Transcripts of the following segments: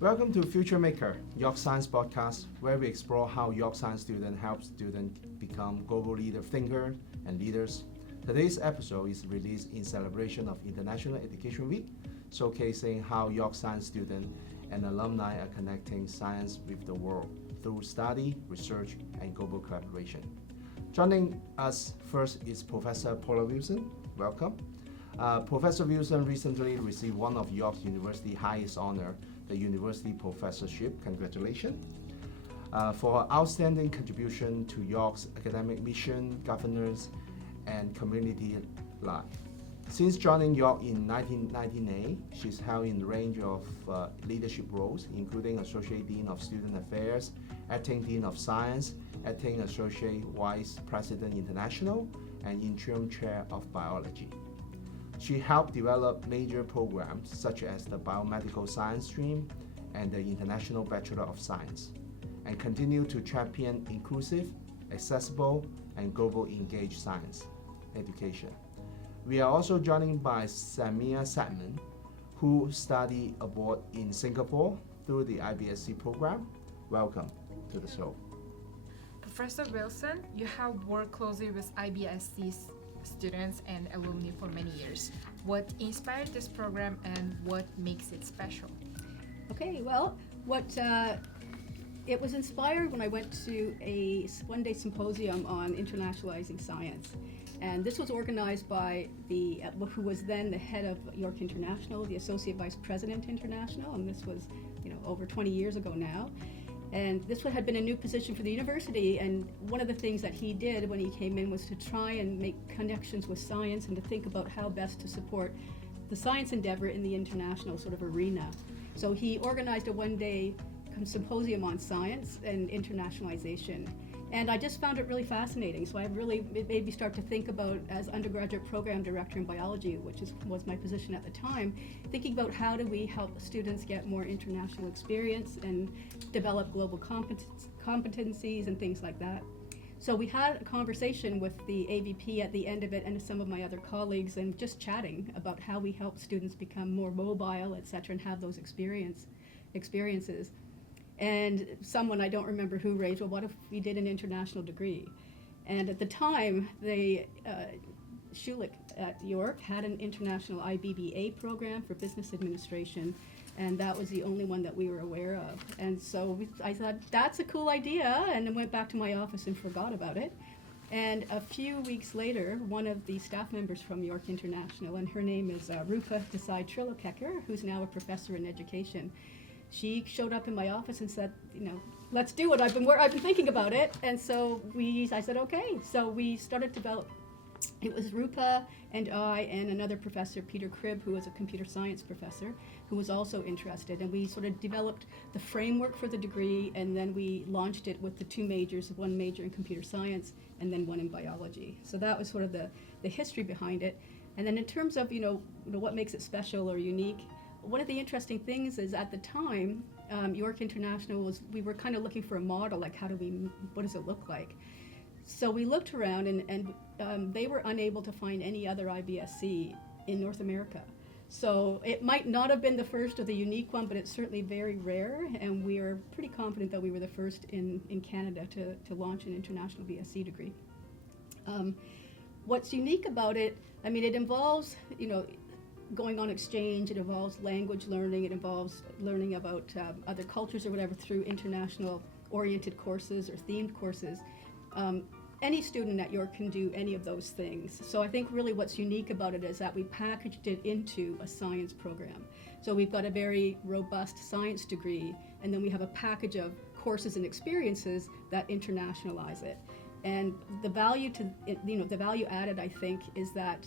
Welcome to Future Maker, York Science podcast, where we explore how York Science students help students become global thinkers and leaders. Today's episode is released in celebration of International Education Week, showcasing how York Science students and alumni are connecting science with the world through study, research, and global collaboration. Joining us first is Professor Paula Wilson. Welcome. Professor Wilson recently received one of York University's highest honor, the University Professorship. Congratulations. For her outstanding contribution to York's academic mission, governance, and community life. Since joining York in 1998, she's held in a range of leadership roles, including Associate Dean of Student Affairs, Acting Dean of Science, Acting Associate Vice President International, and Interim Chair of Biology. She helped develop major programs such as the Biomedical Science stream and the International Bachelor of Science, and continue to champion inclusive, accessible, and global engaged science education. We are also joined by Samia Zaman, who studied abroad in Singapore through the iBSc program. Welcome to the show. Professor Wilson, you have worked closely with iBSc students and alumni for many years. What inspired this program and what makes it special? Okay, well, it was inspired when I went to a one-day symposium on internationalizing science. And this was organized by who was then the head of York International, the Associate Vice President International, and this was, over 20 years ago now. And this had been a new position for the university, and one of the things that he did when he came in was to try and make connections with science and to think about how best to support the science endeavor in the international sort of arena. So he organized a one-day symposium on science and internationalization. And I just found it really fascinating. So it made me start to think about, as undergraduate program director in biology, which was my position at the time, thinking about how do we help students get more international experience and develop global competencies and things like that. So we had a conversation with the AVP at the end of it and some of my other colleagues, and just chatting about how we help students become more mobile, et cetera, and have those experiences. And someone, I don't remember who, raised, well, what if we did an international degree? And at the time, Schulich at York had an international IBBA program for business administration, and that was the only one that we were aware of. And so I thought, that's a cool idea, and then went back to my office and forgot about it. And a few weeks later, one of the staff members from York International, and her name is Rupa Desai-Trillokecker, who's now a professor in education, she showed up in my office and said, let's do it. I've been thinking about it. And so I said, okay. So we started to develop. It was Rupa and I and another professor, Peter Cribb, who was a computer science professor, who was also interested. And we sort of developed the framework for the degree, and then we launched it with the two majors, one major in computer science and then one in biology. So that was sort of the history behind it. And then in terms of, what makes it special or unique, one of the interesting things is at the time, York International we were kind of looking for a model, like what does it look like? So we looked around and they were unable to find any other iBSc in North America. So it might not have been the first or the unique one, but it's certainly very rare, and we are pretty confident that we were the first in Canada to launch an international BSc degree. What's unique about it, it involves, going on exchange, it involves language learning, it involves learning about other cultures or whatever through international oriented courses or themed courses. Any student at York can do any of those things. So I think really what's unique about it is that we packaged it into a science program. So we've got a very robust science degree, and then we have a package of courses and experiences that internationalize it. And the value the value added, I think, is that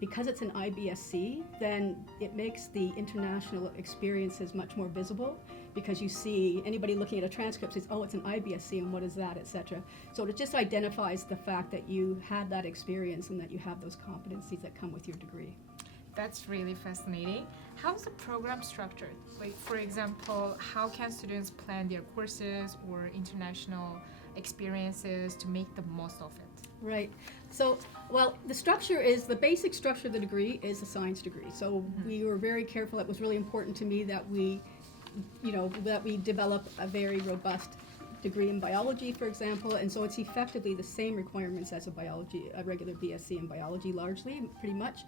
because it's an iBSc, then it makes the international experiences much more visible, because you see anybody looking at a transcript says, oh, it's an iBSc, and what is that, etc. So it just identifies the fact that you had that experience and that you have those competencies that come with your degree. That's really fascinating. How's the program structured? Like, for example, how can students plan their courses or international experiences to make the most of it? Right. So, well, the basic structure of the degree is a science degree. So we were very careful. It was really important to me that we develop a very robust degree in biology, for example, and so it's effectively the same requirements as a regular BSc in biology, largely, pretty much.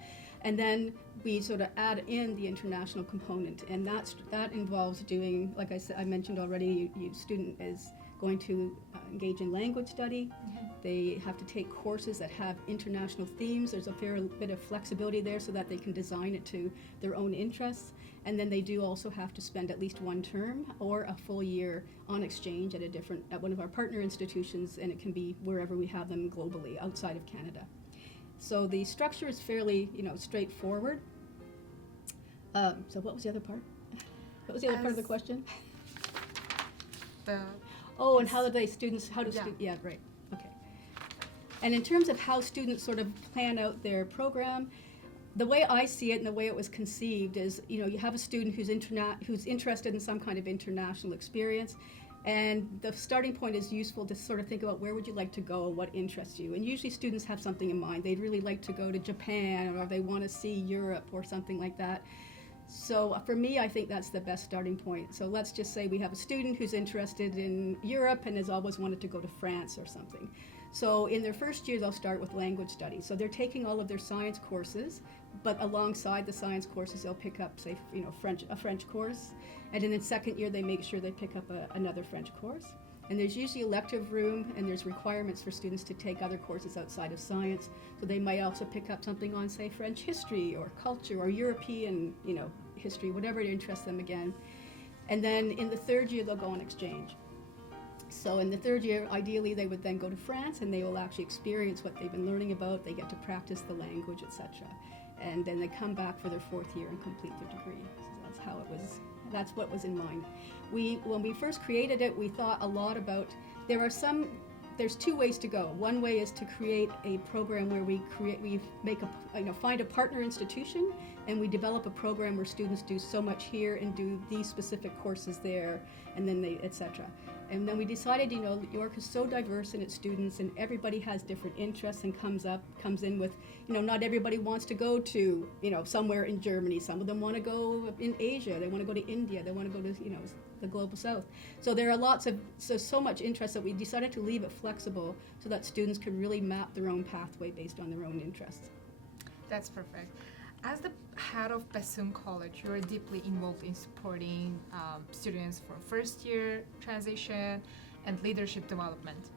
And then we sort of add in the international component, and that involves doing, like I mentioned already, your student is going to engage in language study. They have to take courses that have international themes. There's a fair bit of flexibility there so that they can design it to their own interests. And then they do also have to spend at least one term or a full year on exchange at one of our partner institutions, and it can be wherever we have them globally outside of Canada. So the structure is fairly, straightforward. So what was the other part? What was the other part of the question? And how do students, yeah, right, okay. And in terms of how students sort of plan out their program, the way I see it and the way it was conceived is, you have a student who's interested in some kind of international experience, and the starting point is useful to sort of think about where would you like to go, what interests you. And usually students have something in mind. They'd really like to go to Japan, or they want to see Europe or something like that. So for me, I think that's the best starting point. So let's just say we have a student who's interested in Europe and has always wanted to go to France or something. So in their first year, they'll start with language studies. So they're taking all of their science courses, but alongside the science courses, they'll pick up, say, a French course. And in the second year, they make sure they pick up another French course. And there's usually elective room, and there's requirements for students to take other courses outside of science. So they might also pick up something on, say, French history or culture or European, history, whatever interests them again. And then in the third year, they'll go on exchange. So in the third year, ideally, they would then go to France, and they will actually experience what they've been learning about. They get to practice the language, etc. And then they come back for their fourth year and complete their degree. So that's what was in mind. When we first created it, we thought a lot about, there's two ways to go. One way is to create a program where find a partner institution, and we develop a program where students do so much here and do these specific courses there, and then etc. And then we decided, York is so diverse in its students, and everybody has different interests and comes in with, not everybody wants to go to, somewhere in Germany. Some of them want to go in Asia. They want to go to India. They want to go to, the global south. So there are so much interest that we decided to leave it flexible so that students could really map their own pathway based on their own interests. That's perfect. As the head of Bassoon College, you are deeply involved in supporting students for first year transition and leadership development.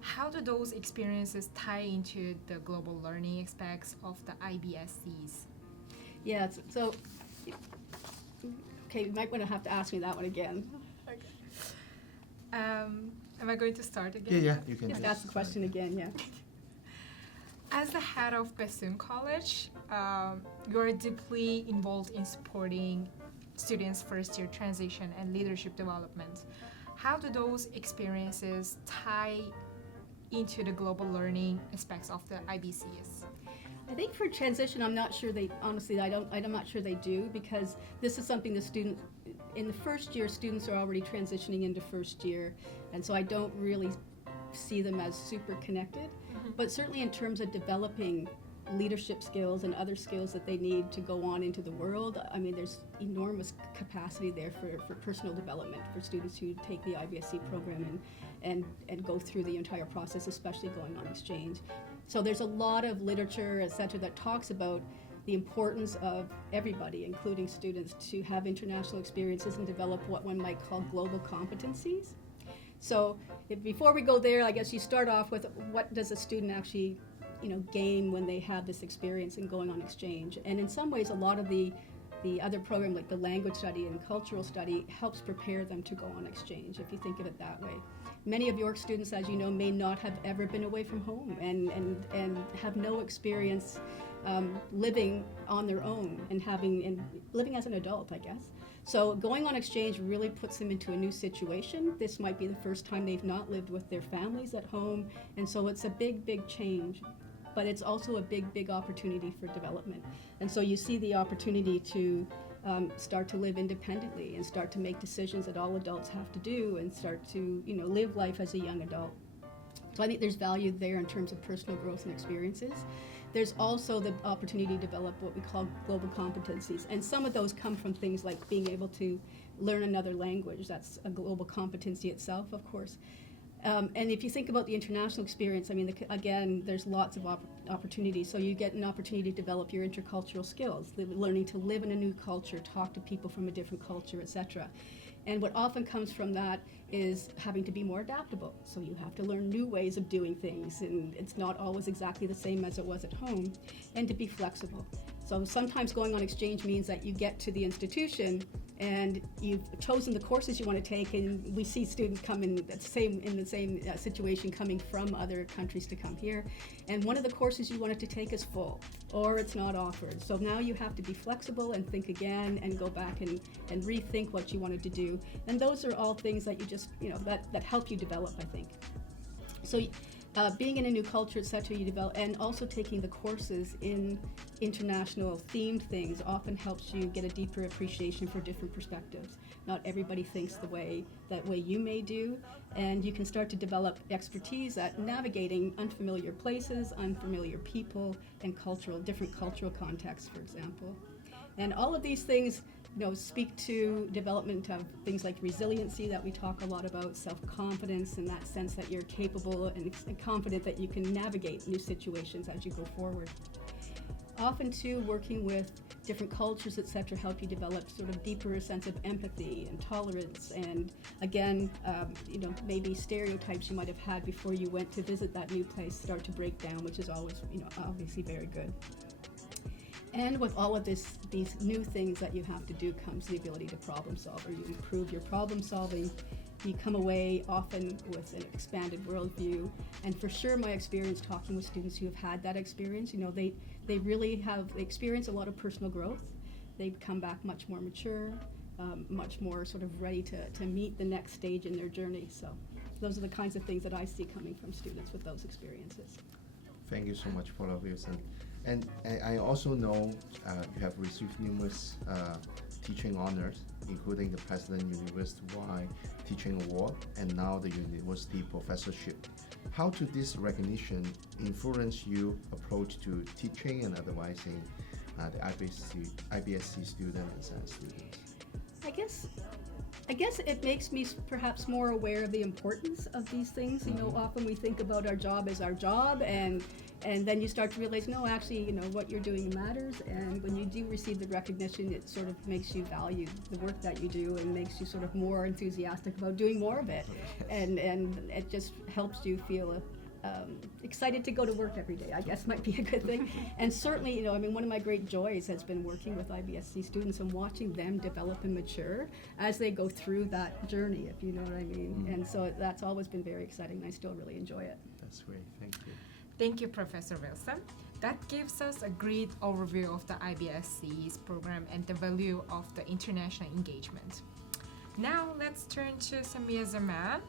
How do those experiences tie into the global learning aspects of the iBSCs? Yeah, so, okay, you might want to have to ask me that one again. Okay. Am I going to start again? Yeah, you can Just ask the question again, yeah. As the head of Bassoon College, you're deeply involved in supporting students' first-year transition and leadership development. How do those experiences tie into the global learning aspects of the IBCs? I think for transition, I'm not sure I'm not sure they do, because this is something in the first year, students are already transitioning into first year, and so I don't really see them as super connected. But certainly in terms of developing leadership skills and other skills that they need to go on into the world, I mean, there's enormous capacity there for personal development for students who take the iBSc program and go through the entire process, especially going on exchange. So there's a lot of literature, et cetera, that talks about the importance of everybody, including students, to have international experiences and develop what one might call global competencies. So before we go there, I guess you start off with what does a student actually, gain when they have this experience in going on exchange. And in some ways, a lot of the other program, like the language study and cultural study, helps prepare them to go on exchange, if you think of it that way. Many of York students, as you know, may not have ever been away from home and have no experience living on their own and living as an adult, I guess. So going on exchange really puts them into a new situation. This might be the first time they've not lived with their families at home, and so it's a big, big change. But it's also a big, big opportunity for development. And so you see the opportunity to start to live independently and start to make decisions that all adults have to do, and start to live life as a young adult. So I think there's value there in terms of personal growth and experiences. There's also the opportunity to develop what we call global competencies. And some of those come from things like being able to learn another language. That's a global competency itself, of course. And if you think about the international experience, I mean, again, there's lots of opportunities. So you get an opportunity to develop your intercultural skills, learning to live in a new culture, talk to people from a different culture, etc. And what often comes from that is having to be more adaptable. So you have to learn new ways of doing things, and it's not always exactly the same as it was at home, and to be flexible. So sometimes going on exchange means that you get to the institution and you've chosen the courses you want to take, and we see students come in the same situation coming from other countries to come here, and one of the courses you wanted to take is full or it's not offered. So now you have to be flexible and think again and go back and rethink what you wanted to do. And those are all things that you just, that help you develop, I think. So being in a new culture, etc., you develop, and also taking the courses in international themed things often helps you get a deeper appreciation for different perspectives. Not everybody thinks that way you may do, and you can start to develop expertise at navigating unfamiliar places, unfamiliar people, and different cultural contexts, for example. And all of these things speak to development of things like resiliency that we talk a lot about, self-confidence, in that sense that you're capable and confident that you can navigate new situations as you go forward. Often too, working with different cultures, etc., help you develop sort of deeper sense of empathy and tolerance, and again, maybe stereotypes you might have had before you went to visit that new place start to break down, which is always, obviously very good. And with all of these new things that you have to do comes the ability to problem solve, or you improve your problem solving. You come away often with an expanded worldview. And for sure, my experience talking with students who have had that experience, they really experience a lot of personal growth. They come back much more mature, much more sort of ready to meet the next stage in their journey. So those are the kinds of things that I see coming from students with those experiences. Thank you so much, Paula Wilson. And I also know you have received numerous teaching honors, including the President University-wide Teaching Award and now the University Professorship. How did this recognition influence your approach to teaching and advising the iBSc students and science students? I guess it makes me perhaps more aware of the importance of these things. Often we think about our job as our job, and then you start to realize, no, actually, what you're doing matters. And when you do receive the recognition, it sort of makes you value the work that you do and makes you sort of more enthusiastic about doing more of it. And it just helps you feel excited to go to work every day, I guess might be a good thing. And certainly, one of my great joys has been working with iBSc students and watching them develop and mature as they go through that journey, if you know what I mean. Mm-hmm. And so that's always been very exciting, and I still really enjoy it. That's great, thank you. Thank you, Professor Wilson. That gives us a great overview of the iBSc's program and the value of the international engagement. Now let's turn to Samia Zaman,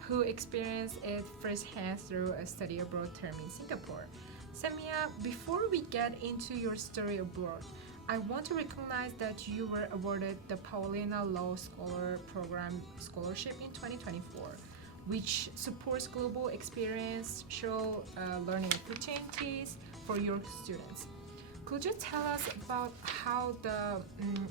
who experienced it firsthand through a study abroad term in Singapore. Samia, before we get into your story abroad, I want to recognize that you were awarded the Paulina Law Scholar Program Scholarship in 2024, which supports global experiential learning opportunities for your students. Could you tell us about how the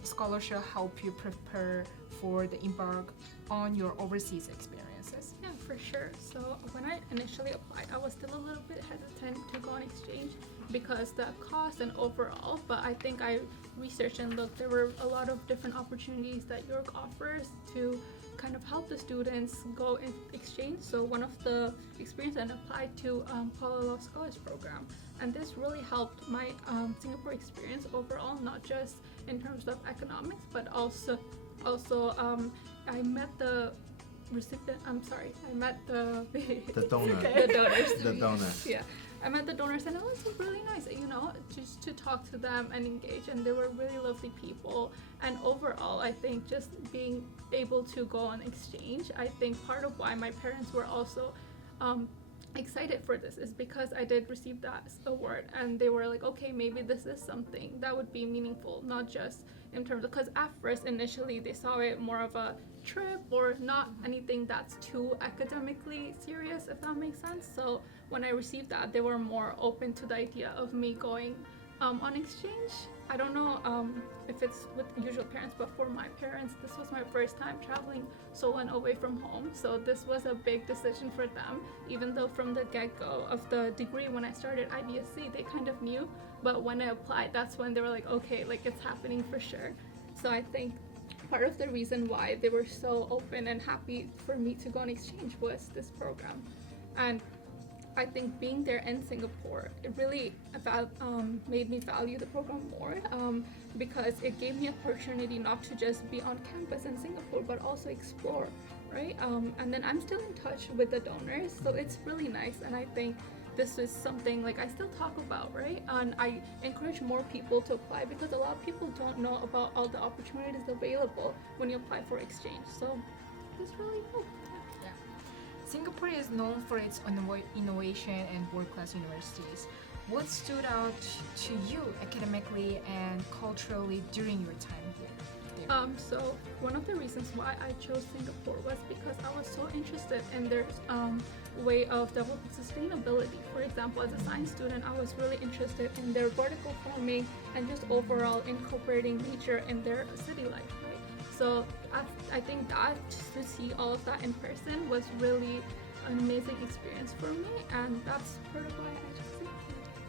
scholarship helped you prepare for the embark on your overseas experiences? Yeah, for sure. So when I initially applied, I was still a little bit hesitant to go on exchange because the cost and overall, but I think I researched and looked, there were a lot of different opportunities that York offers to kind of help the students go in exchange. So one of the experiences I applied to Paula Law Scholars Program, and this really helped my Singapore experience overall, not just in terms of economics, but also I met the recipient. I met the donor. The donors. The donor. Yeah, I met the donors, and it was really nice, just to talk to them and engage, and they were really lovely people. And overall, I think just being able to go on exchange, I think part of why my parents were also excited for this is because I did receive that award, and they were like, okay, maybe this is something that would be meaningful, not just in terms of, because at first initially they saw it more of a trip or not anything that's too academically serious, if that makes sense. So when I received that, they were more open to the idea of me going on exchange. I don't know if it's with usual parents, but for my parents, this was my first time traveling solo and away from home. So this was a big decision for them, even though from the get-go of the degree when I started iBSc, they kind of knew. But when I applied, that's when they were like, okay, like it's happening for sure. So I think part of the reason why they were so open and happy for me to go on exchange was this program. And I think being there in Singapore, it really made me value the program more, because it gave me opportunity not to just be on campus in Singapore, but also explore, right? And then I'm still in touch with the donors, so it's really nice. And I think this is something like I still talk about, right? And I encourage more people to apply, because a lot of people don't know about all the opportunities available when you apply for exchange. So it's really cool. Singapore is known for its innovation and world-class universities. What stood out to you academically and culturally during your time here? So one of the reasons why I chose Singapore was because I was so interested in their way of developing sustainability. For example, as a science student, I was really interested in their vertical farming and just overall incorporating nature in their city life. So I think that to see all of that in person was really an amazing experience for me, and that's part of why I chose it.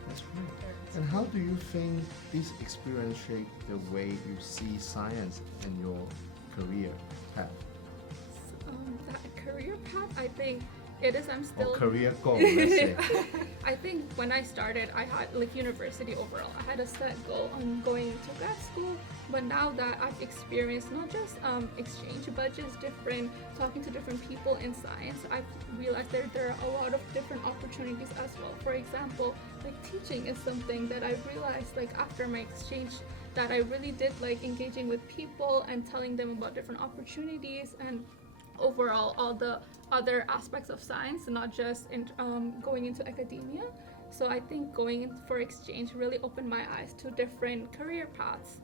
That's great. And how do you think this experience shaped the way you see science in your career path? That career path, I think it is. I'm still. Or career goal, let's say. I think when I started, I had like university overall. I had a set goal on going to grad school. But now that I've experienced not just exchange, but just talking to different people in science, I've realized there are a lot of different opportunities as well. For example, like teaching is something that I realized like after my exchange that I really did like engaging with people and telling them about different opportunities and overall all the other aspects of science, not just going into academia. So I think going in for exchange really opened my eyes to different career paths.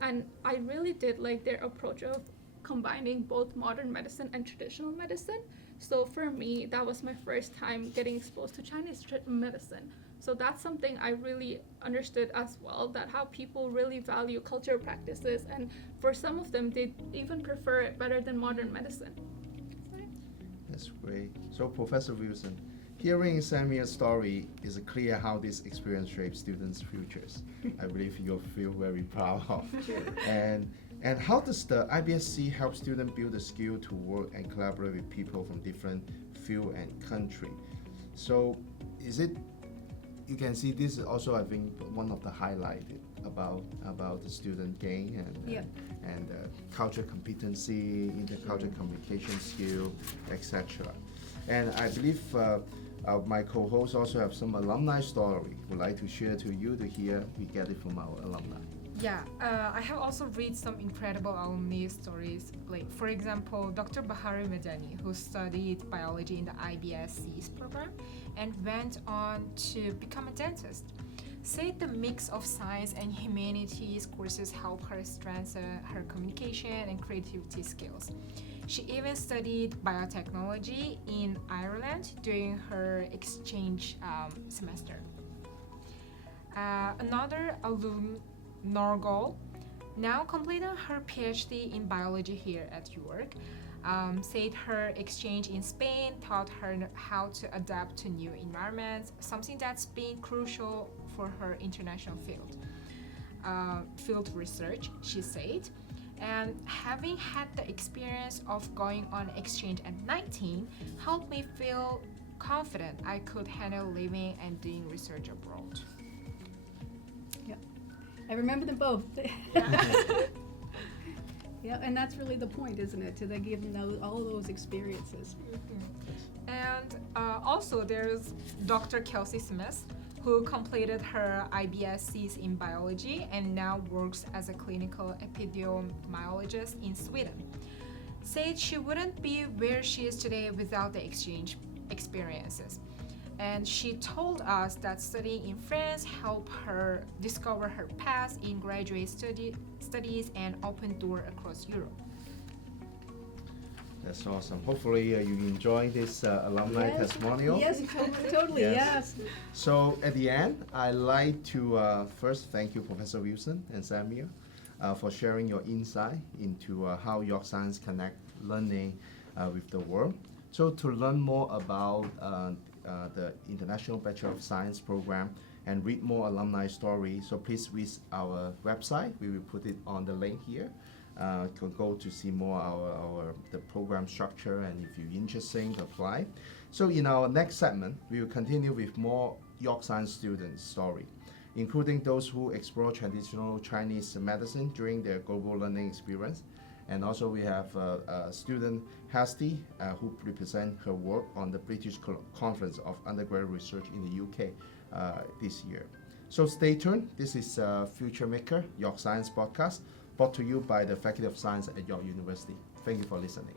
And I really did like their approach of combining both modern medicine and traditional medicine. So for me, that was my first time getting exposed to Chinese medicine. So that's something I really understood as well, that how people really value cultural practices, and for some of them, they even prefer it better than modern medicine. That's great. So Professor Wilson, hearing Samia's story is clear how this experience shapes students' futures. I believe you'll feel very proud of. And how does the iBSc help students build the skill to work and collaborate with people from different field and country? So is it, you can see this is also, I think, one of the highlights about the student gain and cultural competency, intercultural communication skill, etc. And I believe my co-hosts also have some alumni story would like to share to you to hear. We get it from our alumni. Yeah, I have also read some incredible alumni stories. Like, for example, Dr. Bahari Medani, who studied biology in the iBSc's program and went on to become a dentist, said the mix of science and humanities courses help her strengthen her communication and creativity skills. She even studied biotechnology in Ireland during her exchange semester. Another alum, Norgol, now completing her PhD in biology here at York, said her exchange in Spain taught her how to adapt to new environments, something that's been crucial for her international field research, she said. And having had the experience of going on exchange at 19 helped me feel confident I could handle living and doing research abroad. Yeah, I remember them both. Yeah, and that's really the point, isn't it? To give them all those experiences. Mm-hmm. And also there's Dr. Kelsey Smith, who completed her iBScs in biology and now works as a clinical epidemiologist in Sweden. Said she wouldn't be where she is today without the exchange experiences. And she told us that studying in France helped her discover her path in graduate studies and open door across Europe. That's awesome. Hopefully you enjoy this alumni testimonial. Yes, totally, Yes. yes. So at the end, I'd like to first thank you, Professor Wilson and Samia, for sharing your insight into how York Science connect learning with the world. So to learn more about the International Bachelor of Science program and read more alumni stories, so please visit our website. We will put it on the link here. Can go to see more the program structure, and if you're interested, apply. So in our next segment, we will continue with more York Science students' story, including those who explore traditional Chinese medicine during their global learning experience. And also we have student Hasti, who represent her work on the British Conference of Undergraduate Research in the UK this year. So stay tuned. This is Future Maker, York Science Podcast, brought to you by the Faculty of Science at York University. Thank you for listening.